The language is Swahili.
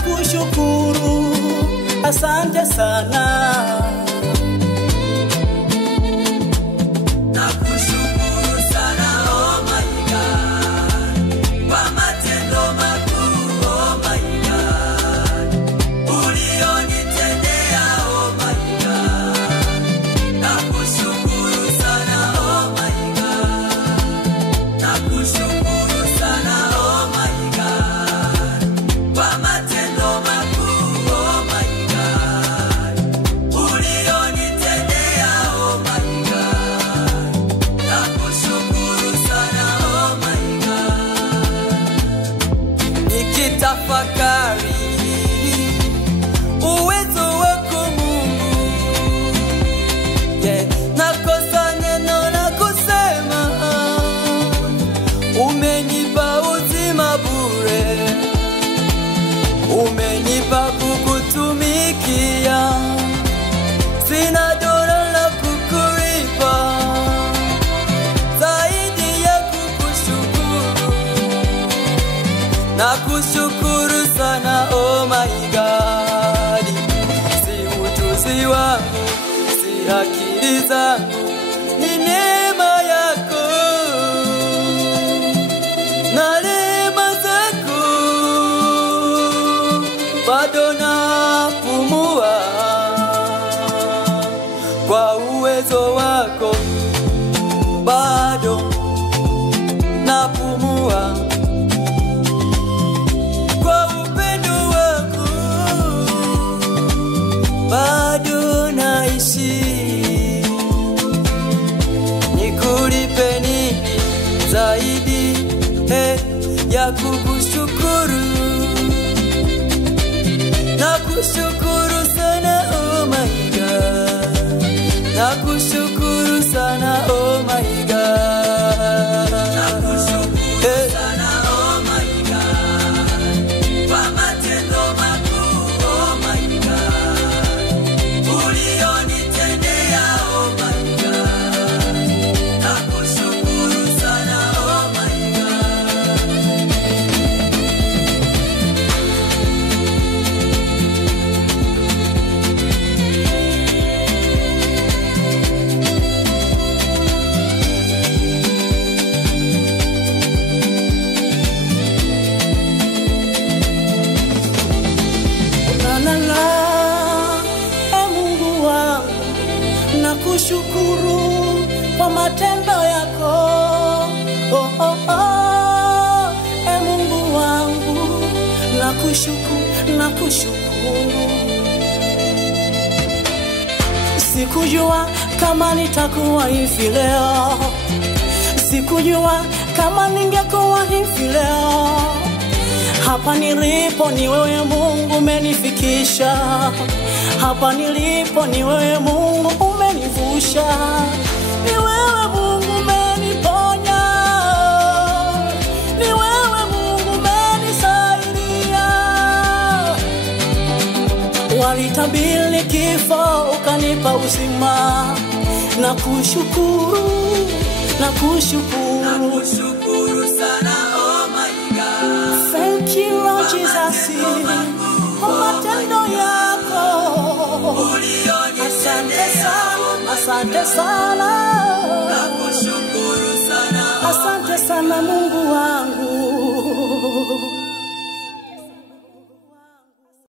Nakushukuru, asante sana. Nakushukuru sana, oh my God, kwa matendo makuu, oh my God, ulionitendea, oh my God. Nakushukuru sana, oh my God, nakushukuru sana, oh my God, kwa matendo makuu, oh my God, ulionitendea, oh my God. Nakushukuru sana, oh my God. Nikitafakari uwezo wako Mungu, nakosa neno la kusema. Umenipa uzima bure, umenipa kukutumikia, sina dola la kukulipa zaidi ya kukushukuru. Nakushukuru sana, oh my God. Si ujuzi wangu, si akili zangu, ni neema yako na neema zako. Bado napumua kwa uwezo wako, bado napumua kwa upendo wako, bado naishi. Nikulipe nini zaidi ya kukushukuru? Nakushukuru sana, oh my God. Nakushukuru sana, oh my God. Nakushukuru sana, oh my God, kwa matendo makuu, oh my God, ulionitendea, oh my God. Nakushukuru sana, oh my God. Mungu wangu, nakushukuru kwa matendo yako. Oh, oh, oh. Mungu wangu, nakushukuru. Sikujua kama nitakuwa hivi leo, sikujua kama ningekuwa hivi leo. Hapa nilipo ni wewe Mungu umenifikisha, hapa nilipo ni wewe Mungu umenivusha. Ni wewe Mungu umeniponya, ni wewe Mungu umenisaidia. Walitabiri kifo ukanipa uzima. Nakushukuru, nakushukuru. Nakushukuru sana, oh my God. Thank you Lord Jesus, kwa matendo yako. Asante sana, asante sana. Nakushukuru sana, asante sana Mungu wangu.